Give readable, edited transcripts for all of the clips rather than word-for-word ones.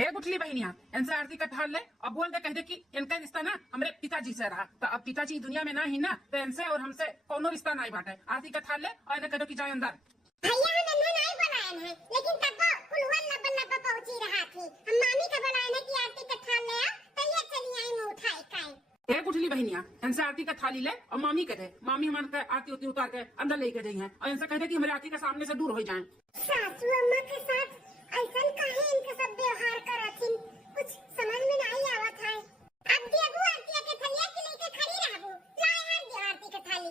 हे गुठली बहनिया, इनसे आरती का ठाल ले और बोल दे, कह दे कि इनका रिश्ता ना हमारे पिताजी से रहा, तो अब पिताजी दुनिया में ना ही ना, तो इनसे और हमसे कोनो रिश्ता नहीं बाटे। आरती का ठाल ले और इन्हें कह दो कि जाए अंदर। भैया हम इन्हें नहीं बुलाए हैं, लेकिन तब कुलवन नब्बे पहुंची रहा थी। हम मामी का बुलाए हैं कि आरती का ठाल ले आ, तो ये चली आई मुंह उठाई काए। हे गुठली बहनिया, इनसे आरती का थाली ले और मामी कह दे, मामी हमारे आरती उती उतार के अंदर लेके गई है, और इनसे कह दे कि हमारे आरती के सामने से दूर हो जाए। सासू अम्मा के साथ ऐसा काहे इनका सब व्यवहार करथिन, कुछ समझ में नहीं आवत है। अब देबू आरती के थलिया के लेके खड़ी रहबू, लाए हर दे आरती के थाली।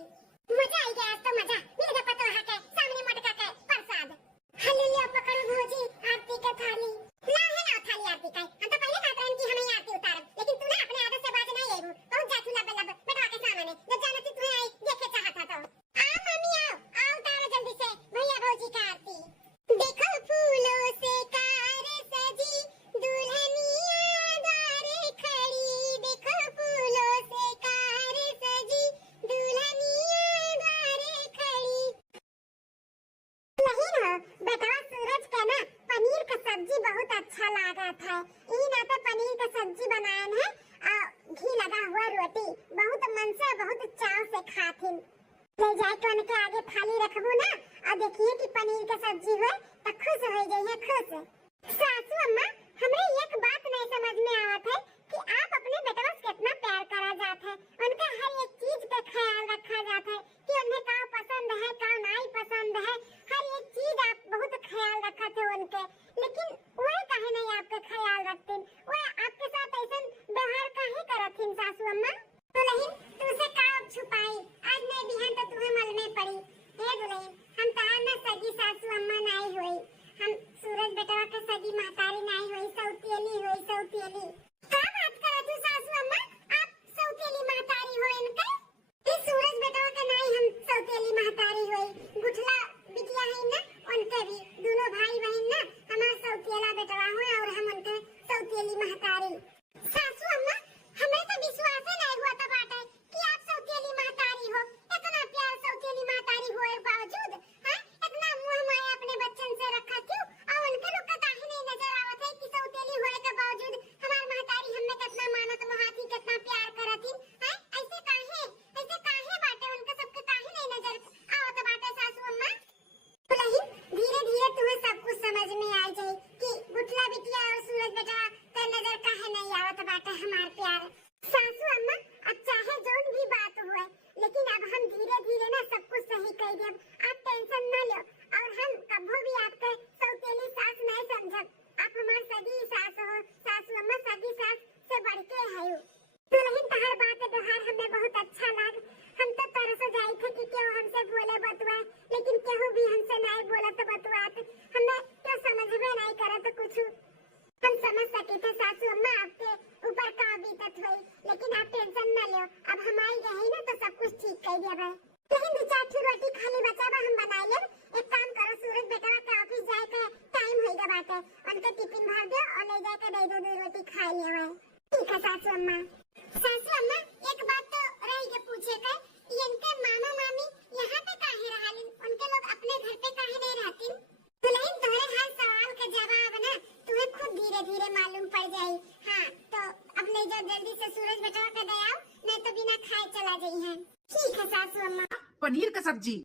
मजा आई गया, आज तो मजा। मेरे पतो है के सामने मटका के प्रसाद हले ले पकड़ भोजी आरती के थाली ला है ना थाली आरती का। हम तो पहले कहत रहन कि हमें आरती उतारब, लेकिन तू ना अपने आदत से बाज नहीं आईबू। बहुत जातू लब लब बेटा के सामने जब जाना तू आई देखे चाहता तो आ मम्मी आओ उतारो जल्दी से भैया भौजी का आरती। देखो फूलों से कार सजी दुल्हनिया द्वारे खड़ी, देखो फूलों से कार सजी दुल्हनिया द्वारे खड़ी। नहीं ना बेटा, सूरज का ना पनीर का सब्जी बहुत अच्छा लगा था। ई ना तो पनीर का सब्जी बनाए है और घी लगा हुआ रोटी, बहुत मन से बहुत चाव से खाथिन। ले जाए तो उनके आगे थाली रखबू ना और देखिए कि पनीर का सब्जी हुए तो खुश हो जाइए, खुश। सासू अम्मा, हमरे एक बात नहीं समझ में आवत है कि आप अपने बेटवा से कितना प्यार करा जात है। उनका हर एक चीज पे ख्याल रखा जाता है कि उन्हें का पसंद है का नहीं पसंद है, हर एक चीज आप बहुत ख्याल रखते हो उनके। लेकिन वह काहे नहीं आपका ख्याल रखते, वह आपके साथ ऐसा व्यवहार काहे करथिन सासू अम्मा? दुल्हन तुझसे का छुपाई, आज मैं बिहान तो तुम्हें मल में पड़ी। हे दुल्हन, हम तार ना सगी सासू अम्मा नहीं हुई, हम सूरज बेटवा के सगी महतारी नहीं हुई, सौतेली हुई, सौतेली। का बात करत हो सासू अम्मा, आप सौतेली महतारी हो इनके? इस सूरज बेटवा के नहीं हम सौतेली महतारी हुई, गुठला बिटिया है ना उनके भी, दोनों भाई बहन ना हमारा सौतेला बेटवा हुए और हम उनके सौतेली महतारी। सासू अम्मा, हमें तो विश्वास ही नहीं हुआ था बाटे कि आप सौतेली महतारी हो। इतना प्यार सौतेली महतारी होए बावजूद हैं इतना मुंह माया अपने बच्चन से रखा क्यों? और उनके लोग का काहे नहीं नजर आवत है कि सौतेली होए के बावजूद हमार महतारी हमने कितना मानत मोहाती कितना प्यार करथिन हैं? ऐसे काहे बाटे उनके सबके काहे नहीं नजर आवत बाटे सासू अम्मा? दुल्हन, धीरे धीरे तुम्हें सब कुछ समझ में आ जाए कि गुठला बिटिया और सूरज बेटा का नजर काहे नहीं आवत बाटे हमार प्यार। सासू अम्मा, अब चाहे जोन भी बात हुए, लेकिन अब हम धीरे धीरे ना सब कुछ सही कर देब। आप टेंशन न लो और हम कभी भी आपके सौतेली सास नहीं समझब। आप हमार सगी सास हो सासू अम्मा, सगी सास से बढ़ के है। दुल्हन, तहर बात व्यवहार हमें बहुत अच्छा लग। हम तो तरस जाई थे कि क्यों हमसे बोले बतवाए, लेकिन केहू भी हमसे नहीं बोला तो बतवात हमें क्यों समझबे नहीं करत कुछ। हम समझ सके थे सासू अम्मा आपके ऊपर का बीतत हुई, लेकिन आप टेंशन न लो, अब हमारी रही ना तो सब कुछ ठीक कर देबे। लेकिन दो चार ठो रोटी खाली बचाबा हम बना लेब। एक काम करो, सूरज बेटा के ऑफिस जाए के टाइम होइगा बाटे, उनके टिफिन भर दो और ले जाए के दो रोटी खा लेवे। ठीक है सासू अम्मा। सासू अम्मा, एक बात तो रही के पूछे के, इनके मामा मामी यहाँ पे काहे रहलिन? उनके लोग अपने घर पे काहे नहीं रहतिन? दुल्हन, तुम्हारे हर सवाल का जवाब ना तुम्हें खुद धीरे धीरे मालूम पड़ जाए। हाँ, तो अब ले जाओ जल्दी से सूरज बेटवा के दे आओ, नहीं तो बिना खाए चला जाई है। ठीक है सासू अम्मा। पनीर का सब्जी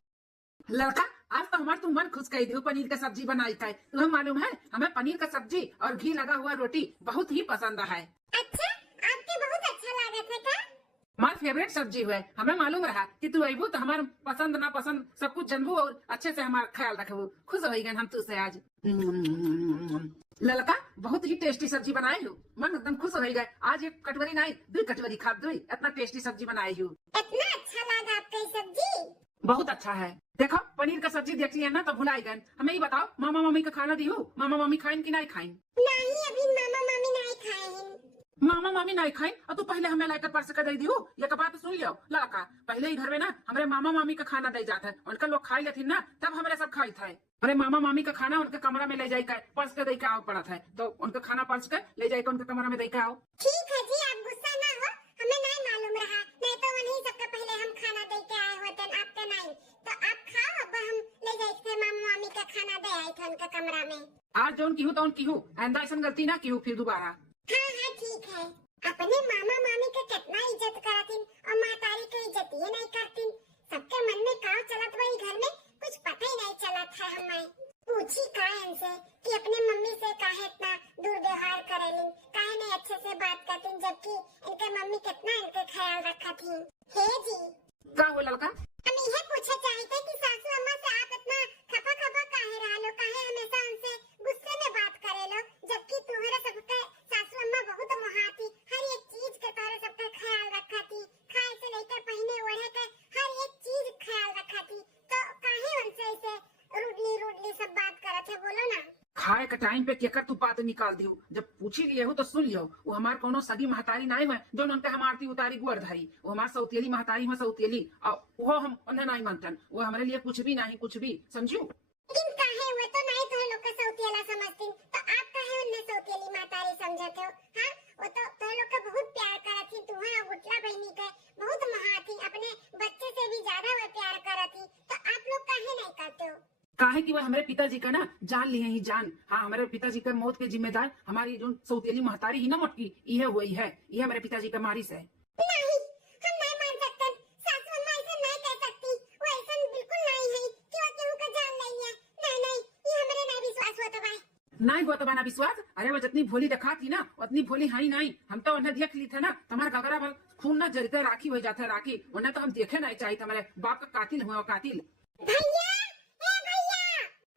लड़का, आज तो हमार तुम मन खुश कर दियो, पनीर का सब्जी बनाई था। तुम्हें मालूम है हमें पनीर का सब्जी और घी लगा हुआ रोटी बहुत ही पसंद है। अच्छा, आपके बहुत अच्छा लागत है का? हमारा फेवरेट सब्जी हुए, हमें मालूम रहा कि तू अबू तो हमारे पसंद ना पसंद सब कुछ जानबू और अच्छे से हमारा ख्याल रखबू। खुश हो गए हम तुझसे आज। लड़का, बहुत ही टेस्टी सब्जी बनाए हो, मन एकदम खुश हो गए। आज एक कटोरी नहीं 2 कटोरी खा दो, इतना टेस्टी सब्जी बनाई हो। इतना अच्छा लगा आपका सब्जी? बहुत अच्छा है। देखो पनीर का सब्जी देख लिया ना तो भुला गए। हमें ही बताओ, मामा मामी का खाना दी हो, मामा मामी खाइन कि नहीं खाइन? नहीं, अभी मामा मामी नहीं खाए हैं। मामा मामी नहीं खाई और तू पहले हमें लाकर परस कर दे दी हो। ये बात सुन लियो लड़का, पहले ही घर में ना हमारे मामा मामी का खाना दे जाता है, उनका लोग खाई लेथिन ना तब हमारे सब खाई थे। हमारे मामा मामी का खाना उनके कमरा में ले जाकर परस कर दे के आओ पड़ा था, तो उनका खाना परस कर ले जाकर उनके कमरा में दे के आओ। ठीक है जी, आप गुस्सा ना हो, हमें नहीं मालूम रहा, नहीं तो वहीं सबका पहले हम खाना दे के आए होते, आपका नहीं। तो आप खाओ, अब हम ले जाए मामा मामी का खाना। खाना दे आई थे उनका कमरा में। आज जौन की हूँ तौन की हूँ, आइंदा ऐसा गलती ना की हूँ फिर दोबारा। हाँ हाँ ठीक है। अपने मामा मामी का कितना इज्जत करतीन और मातारी का इज्जत ये नहीं करतीन। सबके मन में का चलत वही घर में कुछ पता ही नहीं चलत है। हमें पूछी का इनसे कि अपने मम्मी से काहे इतना दुर्व्यवहार करेलिन, काहे नहीं अच्छे से बात करतीन, जबकि इनके मम्मी कितना इनके ख्याल रखा थी। हे जी का हो लड़का? हम यह पूछे चाहते कि सासू अम्मा से आप इतना खपा खपा काहे रहा लो, काहे हमेशा उनसे गुस्से में बात करे लो, जबकि तुम्हारा सबका सासू अम्मा बहुत महाती, हर एक चीज के तौर सबका ख्याल रखा थी, खाए से लेकर पहने ओढ़े के हर एक चीज ख्याल रखा थी, तो काहे उनसे ऐसे रूडली सब बात करत है, बोलो ना। खाए के टाइम पे केकर तू बात निकाल दियो, जब पूछी लिए हो तो सुन लियो। वो हमार कोनो सगी महतारी नहीं है जो उनके हमारती उतारी गुअर धाई, वो हमार सौतेली महतारी है, सौतेली, और वो हम उन्हें नहीं मानतन, वो हमारे लिए कुछ भी नहीं, कुछ भी समझू। लेकिन काहे वो तो नहीं तो लोग का सौतेला समझती, तो आप काहे उन्हें सौतेली महतारी समझते हो? हाँ वो तो लोग का बहुत प्यार करती, तुम्हें गुटला बहनी के बहुत महाती, अपने बच्चे से भी ज्यादा वो प्यार करती, तो आप लोग काहे नहीं करते हो? काहे कि वह हमारे पिताजी का ना जान लिए ही जान। हाँ हमारे पिताजी का मौत के जिम्मेदार हमारी जो सौतेली महतारी ही ना मोटकी, यह हुई है, ये हमारे पिताजी का मारिस है। नहीं हम नहीं मान सकते, सासू अम्मा ऐसा नहीं कह सकती, वो ऐसा बिल्कुल नहीं है कि वो केहू का जान नहीं है। नहीं ये हमारे नहीं विश्वास होता भाई। नहीं हुआ तो बना विश्वास? अरे वो जितनी भोली दिखा थी ना उतनी भोली है ही नहीं। हम तो उन्हें देख ली थे ना, तुम्हारा गगरा भर खून ना जलते राखी हो जाता है राखी, उन्हें तो हम देखे नहीं चाहिए, हमारे बाप का कातिल हुआ कातिल। भैया ए भैया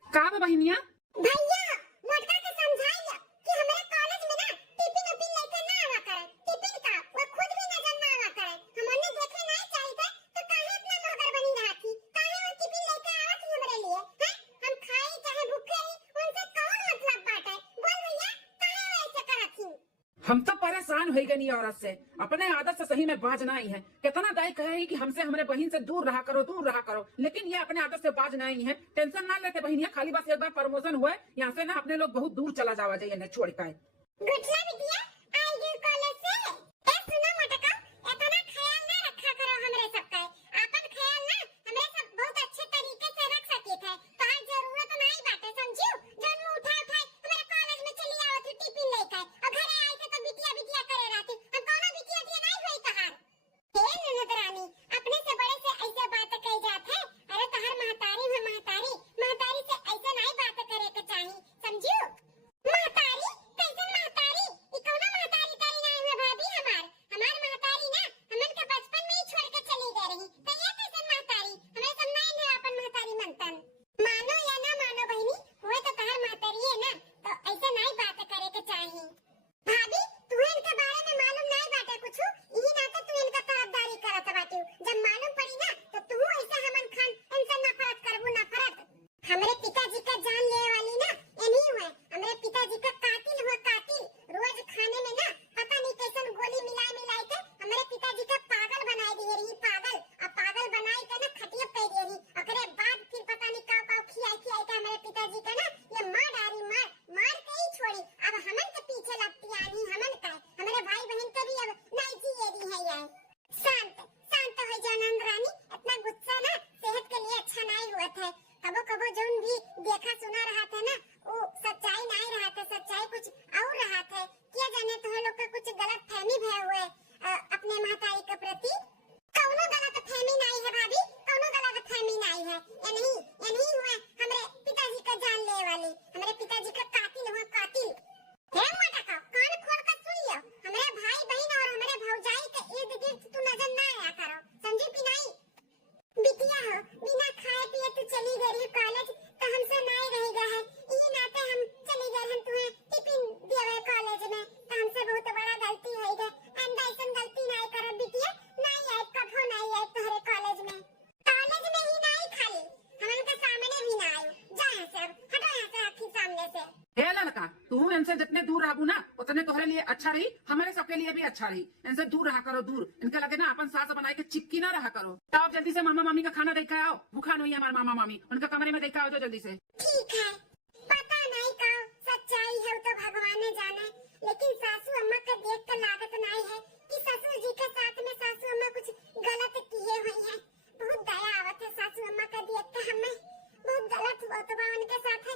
का बहनिया? भैया मोटका के समझाइए कि हमारे कॉलेज में ना टिफिन उपिन लेकर ना आवा करे, टिफिन का वो खुद भी नजर ना आवा करे, हम उन्हें देखे नहीं चाहिए तो काहे इतना मगर बनी रहती, काहे वो टिफिन लेकर आवा थी हमारे लिए? हैं हम खाए चाहे भूखे ही उनसे कौन मतलब बात है? बोल भैया काहे वो ऐसे करत थी? हम तो परेशान हो गई औरत से, अपने आदत से सही में बाज नहीं है। कितना दाई कहे कि हमसे हमारे बहन से दूर रहा करो, लेकिन ये अपने आदत से बाज नहीं है। टेंशन ना लेते बहनिया, खाली बस एक बार प्रमोशन हुआ यहाँ से ना अपने लोग बहुत दूर चला जावा जाइए न छोड़ कर। गुटला बिटिया आई गई कॉलेज से। ए सुनो मोटका, इतना ख्याल ना रखा करो हमरे सबका, आपन ख्याल ना हमरे सब बहुत अच्छे तरीके से रख सके थे, तो आज जरूरत नहीं बाटे समझियो। जन मुंह उठा हमारे कॉलेज में चली आवत थी टिफिन लेकर और घरे आई थे तो बिटिया करे रहती, हम कौनो बिटिया नहीं हुई कहार। हे ननद रानी अपने से बड़े से ऐसे बात कही जात है, अरे तहर महतारी है, महतारी से ऐसे नहीं बात करे के चाहिए समझियो। महतारी कैसन महतारी, ई कौनो महतारी तारी नहीं है भाभी, हमार महतारी ना हमन के बचपन में ही छोड़ के चली गई रही, तो ये कैसन महतारी, हमें सब नहीं है अपन महतारी मनतन। मानो या ना मानो बहनी हुए तो तहर महतारी है ना, तो ऐसे नहीं बात करे के चाहिए। भाभी तुम्हें इनके बारे में मालूम नहीं बाटे कुछ, यही नाते तू इनका तरफदारी करत बाटे, जब मालूम पड़ी ना तो तू ऐसे हमन खान इनसे नफरत करबू, नफरत। हमरे पिताजी का जान लेने वाली ना इन्हीं हुए, हमरे पिताजी का कातिल हुआ कातिल, रोज खाने में ना पता नहीं कैसन गोली मिला के हमरे पिताजी का पागल बनाए दिए रही, पागल, अब पागल बनाई के ना खटिया पे दिए रही, ओकरे बाद फिर पता नहीं काव खियाई के हमरे पिताजी का ना ये मार डारी, मार के ही छोड़ी। अब हमन के पीछे लगती आनी, हमन का हमारे भाई बहन का भी अब नहीं जिए रही है यार। शांत हो जा नंद रानी, इतना गुस्सा ना सेहत के लिए अच्छा नहीं हुआ था। कबो जोन भी देखा सुना रहा था ना वो सच्चाई नहीं रहा था, सच्चाई कुछ और रहा था। क्या जाने तो लोग का कुछ गलत फहमी भय हुए अपने महतारी के प्रति। कौनो गलत फहमी नहीं है भाभी, कौनो गलत फहमी नहीं है, ये नहीं हुआ हमरे पिताजी का जान ले वाली, हमरे पिताजी का कातिल हुआ कातिल। हे मोटका कान खोल कर सुन लियो, हमारे भाई बहन और हमारे भौजाई के इर्द गिर्द तू नजर ना आया करो, समझी कि नहीं? बिटिया हो बिना खाए पिए तू चली गई कॉलेज, तो हमसे नहीं रहेगा है, ये नाते हम चली गए, हम तुम्हें टिफिन देवे कॉलेज में, तो हमसे बहुत बड़ा गलती हो गई। आइंदा ऐसा गलती नहीं करो बिटिया, नहीं आए कभो नहीं आए तुम्हारे कॉलेज में ही नहीं, खाली हम उनके सामने भी ना आए, जा यहाँ से, हटो यहाँ से आखिर सामने से। हे लड़का तू इनसे जितने दूर रहू ना उतने तुम्हारे लिए अच्छा रही, हमारे सबके लिए भी अच्छा रही। इनसे दूर रहा करो, दूर, इनके लगे ना अपन सास बनाए के चिपकी ना रहा करो। तो आप जल्दी से मामा मामी का खाना देकर आओ, भूखा नहीं है हमारे मामा मामी, उनका कमरे में देखा आओ जो जल्दी से। ठीक है, पता नहीं का सच्चाई है तो भगवान ने जाने, लेकिन सासू अम्मा का देख कर लागत नहीं है कि ससुर जी के साथ में सासू अम्मा कुछ गलत किए हुई है। बहुत दया आवत है सासू अम्मा का देख कर, हमें बहुत गलत हुआ तो उनके साथ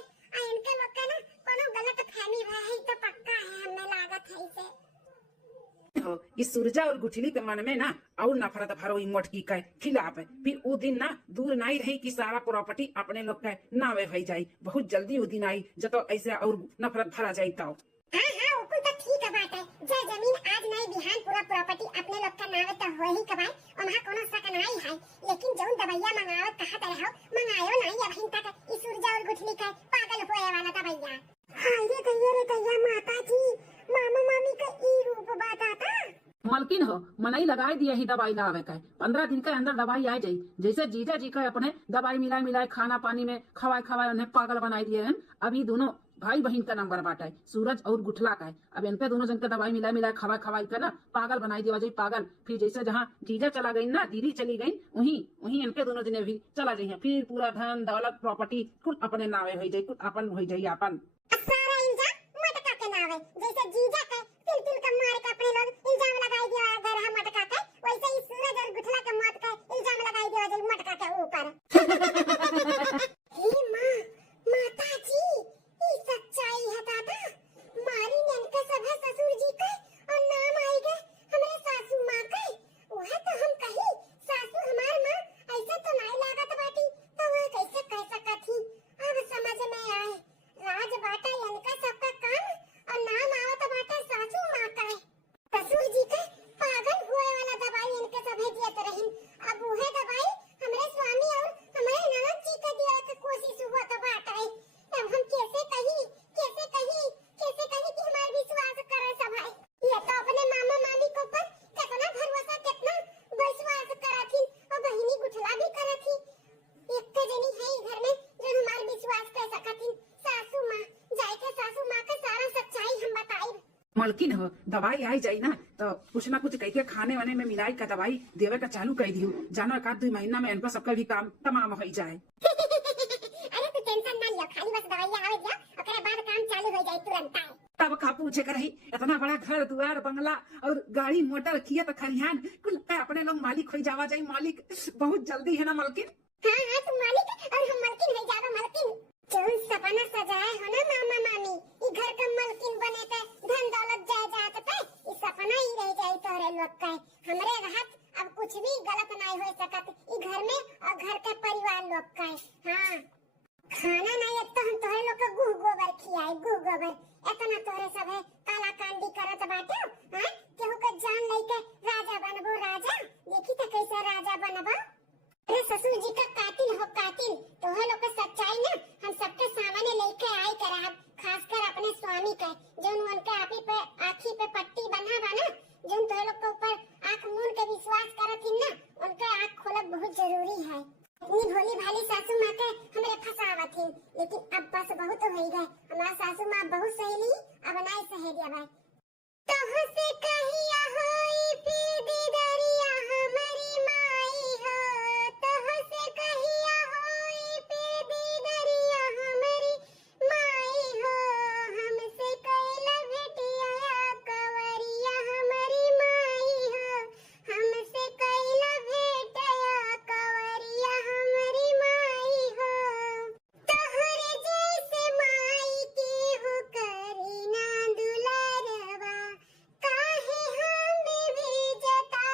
हो इस सूरजा और गुठली के मन में ना और नफरत भरो ई मोटकी के खिलाफ है। फिर वो दिन ना दूर नहीं रही कि सारा प्रॉपर्टी अपने लोग के नावे हो जाई। बहुत जल्दी वो दिन आई जब तो ऐसे और नफरत भरा जाई। तो हाँ हाँ वो तो ठीक है बात है। जो जमीन आज नहीं बिहान पूरा प्रॉपर्टी अपने लोग का नावे तो हो ही कबाई और वहाँ कोनो शक नहीं है। लेकिन जो दवाइया मंगावत कहा तरह मंगायो नहीं अब हिंता का इस सूरजा और गुठली का पागल होए वाला दवाइया। हाँ ये दैया माता जी मामा मामी का ई रूप बात आता। मलकिन हो मनई लगाई दिए ही दवाई लावे का 15 दिन के अंदर दवाई आ जाई। जैसे जीजा जी का अपने दवाई मिलाए मिलाए खाना पानी में खवाए उन्हें पागल बनाई दिए हैं। अभी दोनों भाई बहन का नंबर बांटा है सूरज और गुठला का है। अब इन पे दोनों जन के दवाई मिलाए मिलाए खवाई कर ना पागल बनाई दिया जाए पागल। फिर जैसे जहाँ जीजा चला गई ना दीदी चली गई वहीं इनके दोनों जने भी चला जाइए। फिर पूरा धन दौलत प्रॉपर्टी कुल अपने नावे हो जाये कुल अपन हो जाये अपन। सारा इल्जाम मटका के नावे जैसे जीजा का तिल का मार का अपने लोग इल्जाम लगाई दिया अगर हम मटका का वैसे ही सूरज और गुठला के मौत का इल्जाम लगाई दिया जाए मटका के ऊपर। हे माँ माता जी ये सच्चाई है दादा मारी नन का सब है ससुर जी का और नाम आई गए हमारे सासू माँ का। वह तो हम कही सासू हमार माँ ऐसा तो नहीं लागत बाटी तो वह कैसे कह सका थी। अब समझ में आए राज बाटा इनका सबका काम और नाम आवत बाटा सासू माँ का है। ससुर जी का पागल हुए वाला दवाई इनके सब दियत रही। अब वह दवाई हमारे स्वामी और हमारे ननद जी का दिया का कोशिश हुआ तो बाटा है। अब हम कैसे कही कि हमारा विश्वास करे सब है। ये तो अपने मामा मामी के ऊपर कितना भरोसा कितना विश्वास करा थी और बहिनी गुठला भी करा थी। एक तो जनी है घर में जो हमारा विश्वास कर सका थी सासू माँ जाके सासू माँ का सारा सच्चाई हम बताई। मलकिन हो दवाई आई जाई ना तो कुछ ना कुछ कह के खाने वाने में मिलाई का दवाई देवे का चालू कर दियो जानो 1-2 महीना में इनका सबका भी काम तमाम हो जाए। अरे तू टेंशन ना लियो खाली बस दवाई आवे जा ओकरे बाद काम चालू हो जाए तुरंत। तब का पूछे कर रही इतना बड़ा घर द्वार बंगला और गाड़ी मोटर किया तो खरिहान कुल अपने लोग मालिक हो जावा जाए। मालिक बहुत जल्दी है ना मलकिन। हाँ तुम मालिक और हम मलकिन है जावा मलकिन। जो सपना सजाए हो ना मामा मामी ये घर का मलकिन बने के धन दौलत जायदाद पे ये सपना ही रह जाए तोरे लोग का। हमरे रहत अब कुछ भी गलत नहीं हो सकत ये घर में और घर के परिवार लोग का। हाँ खाना नहीं एक तो हम तोरे लोग का गुह गोबर खियाए गुह गोबर इतना तोरे सब है काला कांडी करत बाटे। हाँ केहू का जान लेके राजा बनबो राजा देखी तो कैसे राजा बनबो। अरे ससुर जी का कातिल हो कातिल तोहे लोग का सच्चाई ना हम सबके सामने लेके आए कराब खासकर अपने स्वामी का जो उनके आँखी पे पट्टी बना बना जो तोहे लोग के ऊपर आँख मूंद के विश्वास करत ही ना उनका आँख खोलब बहुत जरूरी है। इतनी भोली भाली सासू माँ के हमरे फसावत थी लेकिन अब बस बहुत हो गए हमारा सासू माँ बहुत सहेली अब नहीं सहेलिया भाई। तो से कहिया होई फिर दीदरिया हमारी माई हो तो से कहिया होई फिर दीदरिया हमारी माई हो हमसे कैला भेटिया कवरिया हमारी माई हो हमसे कैला भेटिया कवरिया हमारी माई हो। तोहरे जैसे माई के हो करी ना दुलारवा काहे हमें भेजता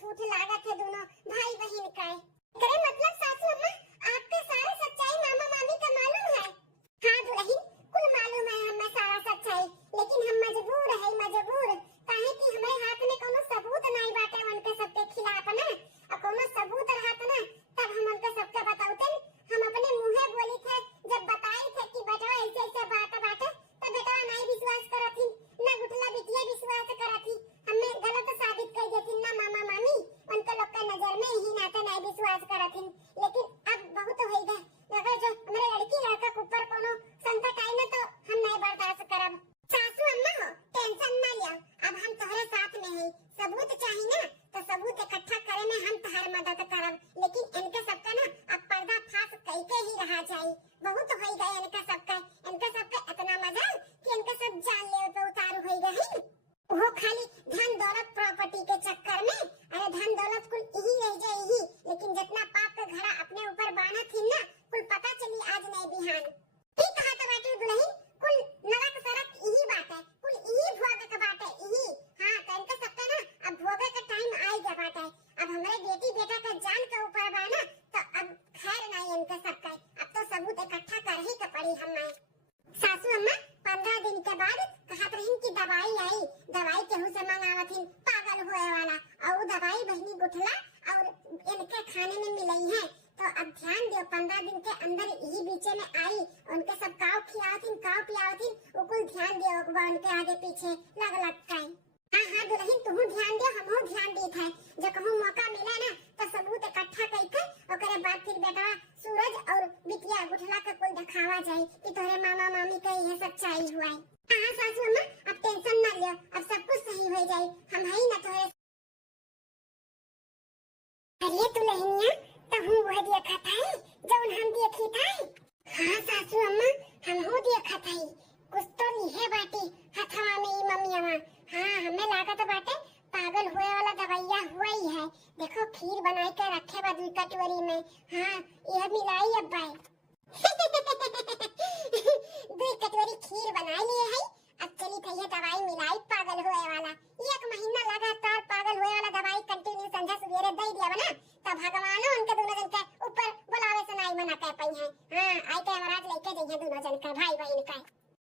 झूठ लागत है दोनों भाई बहन का। करे मतलब सासू अम्मा आपके सारे सच्चाई मामा मामी का मालूम है? हाँ दुल्हन कुल मालूम है हमें सारा सच्चाई, लेकिन हम मजबूर है मजबूर, काहे कि हमारे हाथ में कोनो सबूत नहीं बाटे उनके सबके खिलाफ ना। और कोनो सबूत रहत ना तब हम उनके सबके बताउते। हम अपने मुंहे बोली थे जब बताई थे कि बेटा ऐसे ऐसे बात बाटे तो बेटा नहीं विश्वास करती ना गुठला बिटिया विश्वास करती, हमें गलत साबित कर देती ना मामा मामी उनके लोग के नजर में ही नाते नहीं विश्वास करती। लेकिन अब बहुत हो गए, अगर जो हमारे लड़की लड़का के ऊपर कोनो संकट आई ना तो हम नहीं बर्दाश्त करब। सासू अम्मा हो टेंशन ना लियो, अब हम तुम्हारे साथ में है। सबूत चाहिए ना तो सबूत इकट्ठा करे में हम तुम्हारी मदद करब, लेकिन इनके सबका ना अब पर्दा फाश करके ही रहा चाहिए। बहुत हो गए इनके सबके इतना मजा कि इनके सब जान ले पे उतारू हो गए। वो खाली धन दौलत प्रॉपर्टी के चक्कर में, अरे धन दौलत कुल यही रह जाए ही, लेकिन जितना पाप का घड़ा अपने ऊपर बांधा थी ना कुल पता चली आज नहीं बिहान। ठीक कहा तो बाटी दुल्हन, कुल नरक सरक यही बात है, कुल यही भोग का बात है यही। हाँ तो इनका सबका ना अब भोगे का टाइम आ गया बात है। अब हमारे बेटी बेटा का जान के ऊपर बाना तो अब खैर नहीं इनके सबका, अब तो सबूत इकट्ठा कर ही का पड़ी हमें। सासू अम्मा 15 दिन के बाद कहत रही कि दवाई आई, दवाई केहू से मंगावत ही पागल होए वाला, और वो दवाई बहनी गुठला और इनके खाने में मिलई है। तो अब ध्यान दियो 15 दिन के अंदर यही बीचे में आई, उनके सब काव खियावथिन काव पियावथिन, वो कुल ध्यान दियो उनके आगे पीछे लग काई। हाँ हाँ दुल्हन तुहू ध्यान दियो हमहू ध्यान देत है, जब कहूँ मौका मिला ना तो सबूत इकट्ठा करके ओकरे बाद फिर बेटा सूरज और बिटिया गुठला का कोई दिखावा जाए कि तोरे मामा मामी का यह सच्चाई हुआ है। हाँ सासू अम्मा अब टेंशन ना लियो, अब सब कुछ सही हो जाए, हम है ना तोरे। अरे दुल्हनिया तहू वह देखा था जौन हम देखी था? हाँ सासू अम्मा हमहू देखा था, कुछ तो लिहे बाटी हथवा में ई मम्मियावा। हाँ हमें लागत बाटे पागल हुए वाला दवाइया हुआ ही है। देखो खीर बनाई के रखे बा 2 कटोरी में, हाँ यह मिलाई अब भाई 2 कटोरी खीर बनाई लिए है। अब चली थई है दवाई मिलाई पागल हुए वाला, 1 महीना लगातार पागल हुए वाला दवाई कंटिन्यू संझा सवेरे दे दिया बना, तब भगवान उनके दोनों जन के ऊपर बुलावे से नहीं मना कर पाई है। हाँ आई के महाराज लेके जाइए दोनों जन का भाई बहन का।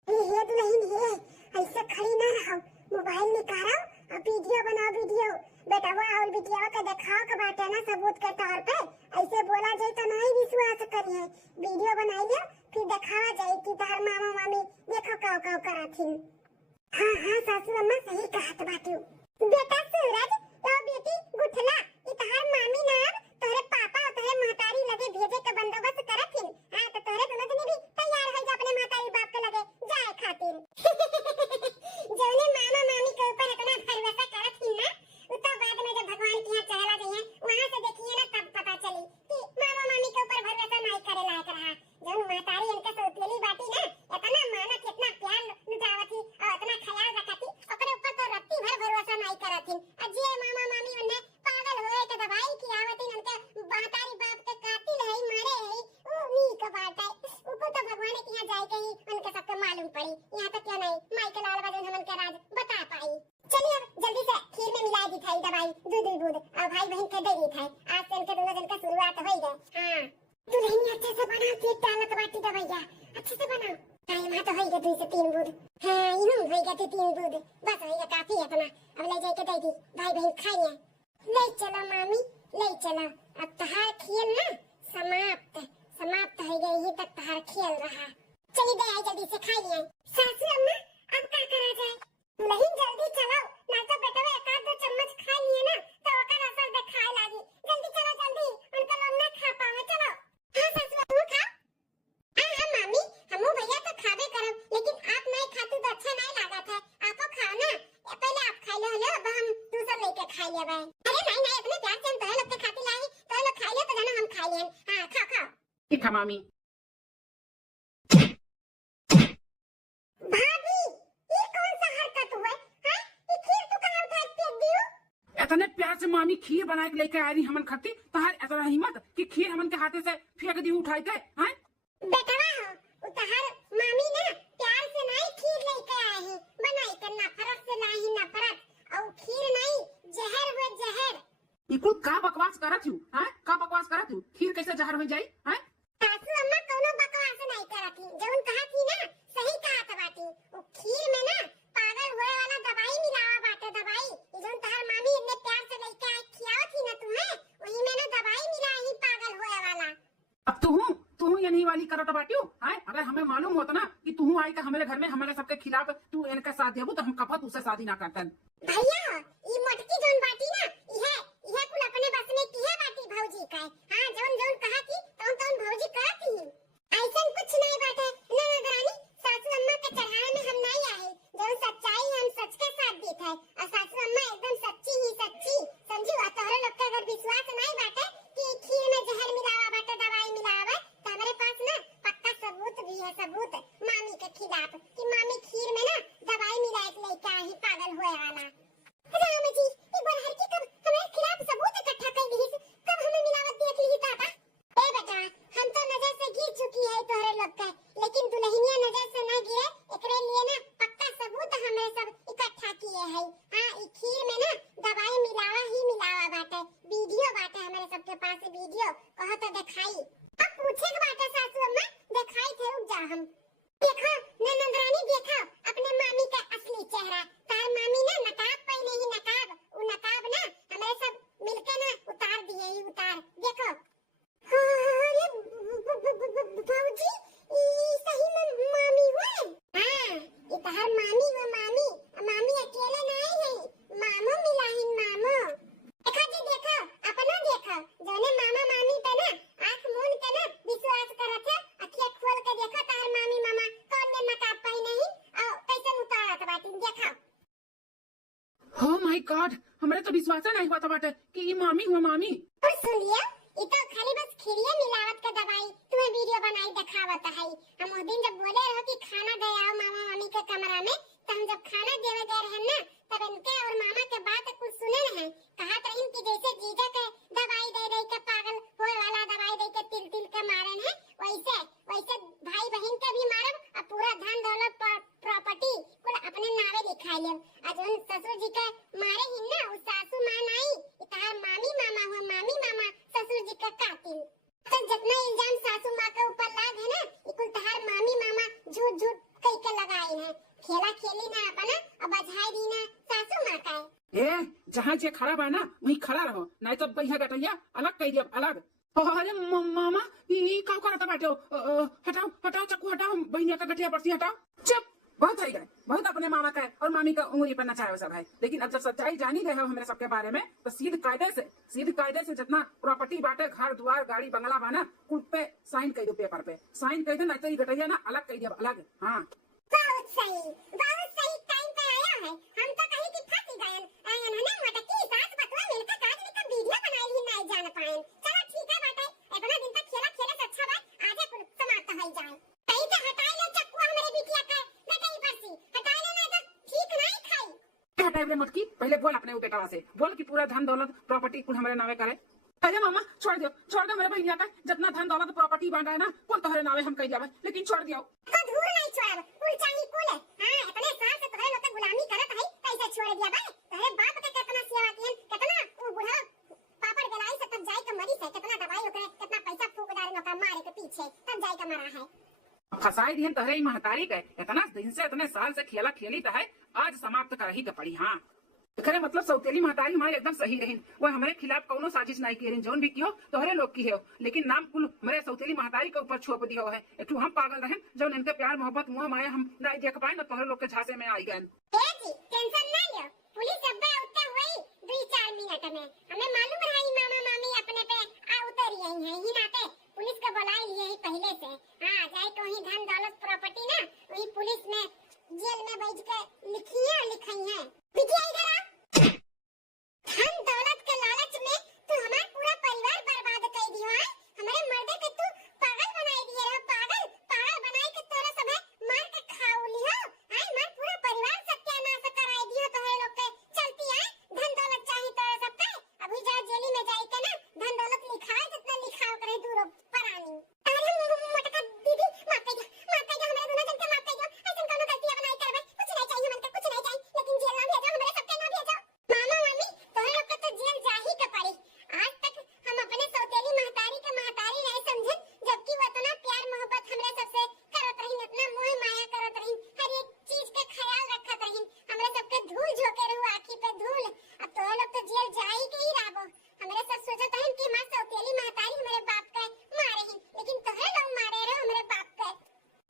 ये दुल्हन ये ऐसे खड़ी ना रहो, मोबाइल निकालो और वीडियो बनाओ वीडियो, बेटावा और बिटिया का दिखाओ के बाटे ना सबूत के तौर पे। ऐसे बोला जाए तो नहीं विश्वास करिए, वीडियो बनाई लियो फिर दिखावा जाए कि तार मामा मामी देखो काव काव कराथिन। हाँ हाँ सासू अम्मा सही कहत बाटू। बेटा सूरज और बेटी गुठला ई तार मामी ना तोरे पापा और तोरे महतारी लगे भेजे के बंदोबस्त करथिन। हाँ तो तोरे दोनों जने भी तैयार हो जा अपने महतारी बाप के लगे जाए खातिर। जौने मामा मामी के ऊपर इतना भरोसा करथिन ना तो बाद में जब भगवान के यहाँ चला जाइए वहाँ से देखिए ना तब पता चली कि मामा मामी के ऊपर भरोसा नहीं करे लायक रहा। जौन महतारी इनके सौतेली बाटी ना इतना मानत इतना प्यार लुटावती और इतना ख्याल रखती, ओकरे ऊपर तो रत्ती भर भरोसा नहीं करथिन। अजे मामा मामी उन्हें पागल होए के दवाई खियावती उनके महतारी बाप के कातिल है मारे है वो नी का बात है, ऊपर तो भगवान के यहाँ जाए के ही उनके सबके मालूम पड़ी। यहाँ तक क्या नहीं माई के लाल बाजन हमन के राज बता पाई। चलिए अब जल्दी से खीर में मिला दी थाई दवाई दूध और भाई बहन के दे दी थाई, आज से इनके दोनों जन का शुरुआत हो गए। हाँ दुल्हन अच्छे से बनाओ फिर डालत बाटी दवाइया अच्छे से बनाओ। टाइम तो हो गया 2 से 3 दूध, हाँ इन्हों हो गया 3 दूध बस हो गया काफी है अपना। अब ले जाके दे दी भाई बहन खाइए। ले चलो मामी ले चलो, अब तहार खेल ना समाप्त हो गई ही तक तहार खेल रहा। चली दे आई जल्दी से खा लिया। सासू अम्मा अब क्या करा जाए? नहीं जल्दी चलो ना तो बेटा एक आध 2 चम्मच खा लिए ना तो ओकर असर दिखाए लागी। जल्दी चलो जल्दी उनका लोग ना खा पावे। चलो हाँ सासू अम्मा खा। हाँ मामी हमू भैया तो खाबे करब, लेकिन आप नहीं खातू तो अच्छा नहीं लागत है, आपो खाओ ना। पहले आप खा लो अब हम दूसरा लेके खा लेबे। अरे नहीं अपने प्यार से हम तोहे लोग के खाती लाई, तोहे लोग खा ले तो जाना हम खा लेन। हाँ खाओ ठीक है मामी। भाभी ये कौन सा हरकत हुआ है? ये खीर तू कहां उठा के फेंक दियो? इतने प्यार से मामी खीर बना के लेके आ रही हमन खाती, तहार इतना हिम्मत कि खीर हमन के हाथे से फेंक दी उठाई के? हैं बेटवा हो तहार मामी ना प्यार से नहीं खीर लेके आए हैं, बनाई के नफरत से नहीं नफरत, और खीर नहीं जहर हुए जहर। इकुल का बकवास करत हूँ, हैं? का बकवास करत हूँ? खीर कैसे जहर हो जाई, हैं? सासू अम्मा कोनो बकवास नहीं करत थी, जौन कहा थी ना सही कहा था बाटी। वो खीर में ना पागल होए वाला दवाई मिलावा बाटे, दवाई ये जौन तहार मामी इतने प्यार से लेके आई खियावत थी ना तुम्हें, वही में ना दवाई मिला ही पागल होए वाला। अब तू ये नहीं वाली करत बाटियो, हैं? अगर हमें मालूम होता ना कि तू आई का हमारे घर में हमारे सबके खिलाफ तू इनका साथ देबू तो हम कपत उससे शादी ना करतन। भैया ये मोटकी जौन बाटी ना यह कुल अपने बस में की है बाटी भौजी का। हां जौन जौन कहा थी तौन तौन भौजी करत थी। ऐसन कुछ नहीं बाटे ना नगरानी, सासू अम्मा के चढ़ाए में हम नहीं आए, जौन सच्चाई है हम सच के साथ देत है और सासू अम्मा एकदम सच्ची ही सच्ची समझी। और तोहरे लोग का अगर विश्वास नहीं बाटे कि खीर में जहर मिलावा बाटे दवाई मिलावा तो हमारे पास ना पक्का सबूत भी है, सबूत मामी के खिलाफ कि मामी खीर में ना दवाई मिला के लेके आई पागल होए वाला। राम जी एक बार हर की कब हमारे खिलाफ सबूत इकट्ठा कर ली, कब हमें मिलावट देख ली पापा। ए बेटा हम तो नजर से गिर चुकी है तोहरे लोग का, लेकिन दुल्हनिया नजर से ना गिरे एकरे लिए ना पक्का सबूत हमें सब इकट्ठा किए हैं। हां ई खीर में ना दवाई मिलावा ही मिलावा बाटे, वीडियो बाटे हमारे सबके पास वीडियो कहो तो दिखाई। अब पूछे के बाटे सासू अम्मा दिखाई थे, रुक जा हम देखो ननदरानी देखो अपने मामी का असली चेहरा। तार मामी ना नकाब पहने ही नकाब, वो नकाब ना हमारे सब मिलके ना उतार दिए ही उतार देखो। अरे भौजी ये सही में मामी हुए। हां ये तार मामी वो मामी, मामी अकेले नहीं है, मामो मिला ही मामो। देखो जी देखो अपना देखो जोने मामा मामी पे ना आंख मूंद के ना विश्वास करत है, अखियां खोल के देखो तार मामी मामा कौन में नकाब पहने ही और कैसे उतारत बाटी देखो। हो माय गॉड, हमरे तो विश्वास नहीं हुआ था बाटे कि ये मामी हुआ मामी। और सुन लिया ये तो खाली बस खिरिया मिलावट का दवाई तुम्हें वीडियो बनाई दिखावत है। हम उस दिन जब बोले रहो कि खाना दे आओ मामा मामी के कमरा में, तो हम जब खाना देवे गए रहे ना तब इनके और मामा के बात कुछ सुने नहीं, कहा तो इनकी जैसे जीजा के दवाई दे दे के पागल होए वाला दवाई दे के तिल तिल के मारन है, वैसे वैसे भाई बहन के भी मारब और पूरा धन दौलत प्रॉपर्टी कुल अपने नावे लिखा ले। आज उन ससुर जी के मारे ही ना उस सासू मां नहीं इतना मामी मामा हुआ, मामी मामा ससुर जी का कातिल। तो जितना इल्जाम सासू मां के ऊपर लाग है ना इकुल तहार मामी मामा झूठ झूठ कई के लगाए हैं, खेला खेली ना अपना और बधाई दी ना सासू मां का है। ए जहाँ जे खड़ा बा ना वहीं खड़ा रहो, नहीं तो भैया गटैया अलग कह दिया अलग। अरे मामा ये का करत बाटे, हटाओ हटाओ चक्कू हटाओ, बहनिया का गठिया पर्ची हटाओ। चुप, बहुत है गए, बहुत अपने मामा का और मामी का उंगली पर नचाए सब है। लेकिन अब जब सच्चाई जानी गए हो हमारे सबके बारे में तो सीध कायदे से जितना प्रॉपर्टी बाटे घर द्वार गाड़ी बंगला बाना कुल पे साइन कर दो, पेपर पे साइन कर दो, नहीं तो ये गटैया ना अलग कर दिया अलग। हाँ बहुत सही टाइम पे आया है, हम तो कहीं की फंस गए आयन है ना मटकी सास बतवा मिलकर काज का वीडियो बनाई ही नहीं जान पाए। चलो ठीक है बेटा इतना दिन तक खेला खेले से अच्छा बात आज कुल समाप्त हो जाए। कहीं तो हटाई लो चक्कू हमारे बिटिया का बेटा ही परसी हटाई लो नहीं तो ठीक नहीं खाई। हटाए रे मटकी, पहले बोल अपने बेटा से बोल कि पूरा धन दौलत प्रॉपर्टी कुल हमारे नावे करे। अरे मामा छोड़ दो मेरे भैया का जितना धन दौलत प्रॉपर्टी बांटा है ना कुल तुम्हारे नावे हम कह जावे, लेकिन छोड़ दियो तो धूल नहीं छोड़ब कुल चाहिए कुल। हां इतने साल से तुम्हारे लोग का गुलामी करत है कैसे छोड़ दिया भाई। तुम्हारे बाप के कितना सेवा कियन, कितना वो बूढ़ा पापड़ गलाई से तब जाई के मरी से, कितना दवाई ओकरे कितना पैसा फूक डाले नौका मारे के पीछे तब जाई के मरा है। फसाई दिहन तहरे ही महतारी के इतना दिन से इतने साल से खेला खेली तो है आज समाप्त कर ही के पड़ी। हाँ खरे मतलब सौतेली महतारी हमारी एकदम सही रही, वो हमारे खिलाफ कौनो साजिश नहीं की रही, जोन भी की हो तोहरे लोग की हो, लेकिन नाम कुल हमारे सौतेली महतारी के ऊपर छोप दिया है। एकठू हम पागल रहे जो इनके प्यार मोहब्बत मुँह माया हम नहीं देख पाए न तोहरे लोग के झांसे में आई गए। टेंशन ना लो, पुलिस अब उतर हुई 2-4 मिनट में, हमें मालूम रहा मामा मामी अपने पे आ उतर यही है ही नाते पुलिस को बुला लिए ही पहले से। हां जाए तो वही धन दौलत प्रॉपर्टी ना वही पुलिस में जेल में बैठ के लिखी है लिखाई है। बिटिया इधर आ, धन दौलत के लालच में तू हमारा पूरा परिवार बर्बाद कर दियो है, हमारे मर्दे के तू पागल बनाई दिए हो, पागल बनाई के तोरा सब मार के खाओ लियो। हां मार पूरा परिवार सत्यानाश कराई दियो तोहरे लोग के चलती है। धन दौलत चाहिए तोरा सब के अभी जा जेली में जाई के ना धन दौलत लिखाए जितना लिखाओ करे दूर परानी। अरे मोटका दीदी माफ कर दो हमारे दोनों जन के माफ कर दो, ऐसा कोनो गलती अब नहीं करबे, कुछ नहीं चाहिए मन के कुछ नहीं चाहिए, लेकिन जेल ना भेजो हमारे सबके ना भेजो। मामा मामी तोहरे लोग के तो जेल जा ही के पड़ी।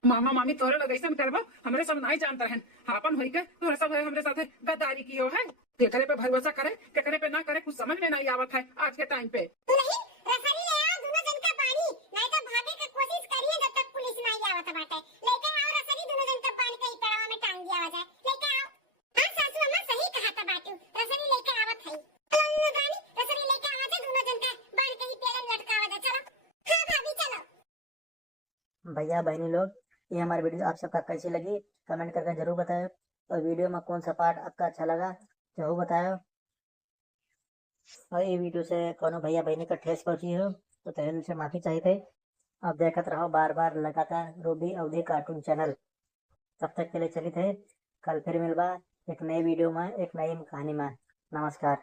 मामा मामी तोरे लगे ऐसा करबो हमरे सब नहीं जानता है आपन होई के तोरे सब हमरे साथे गद्दारी कियो है केकरे पे भरोसा करे केकरे पे ना करे कुछ समझ में नहीं आवत है आज के टाइम पे। दुल्हन रसरी ले आओ दोनों जन का पानी, नहीं तो भागे की कोशिश करिए जब तक पुलिस नहीं आवत बाटे। लेके आओ रसरी दोनों जन का पानी कहीं कड़वा में टांग दिया जाए। लेके आओ। हां सासू अम्मा सही कहा था बाटू, रसरी लेके आवत है। तो गानी रसरी लेके आवा जा दोनों जन का पानी कहीं पेलन लटकावा जा। चलो हां भाभी चलो। भैया बहनी लोग, ये हमारी वीडियो आप सबका कैसी लगी कमेंट करके जरूर बताएं, और वीडियो में कौन सा पार्ट आपका अच्छा लगा जरूर बताएं। और ये वीडियो से कोनो भैया बहनी का ठेस पहुंची हो तो तहे से माफी चाहिए थे। अब देखते रहो बार बार लगातार रूबी अवधी कार्टून चैनल। तब तक के लिए चली थे, कल फिर मिलवा एक नई वीडियो में एक नई कहानी में। नमस्कार।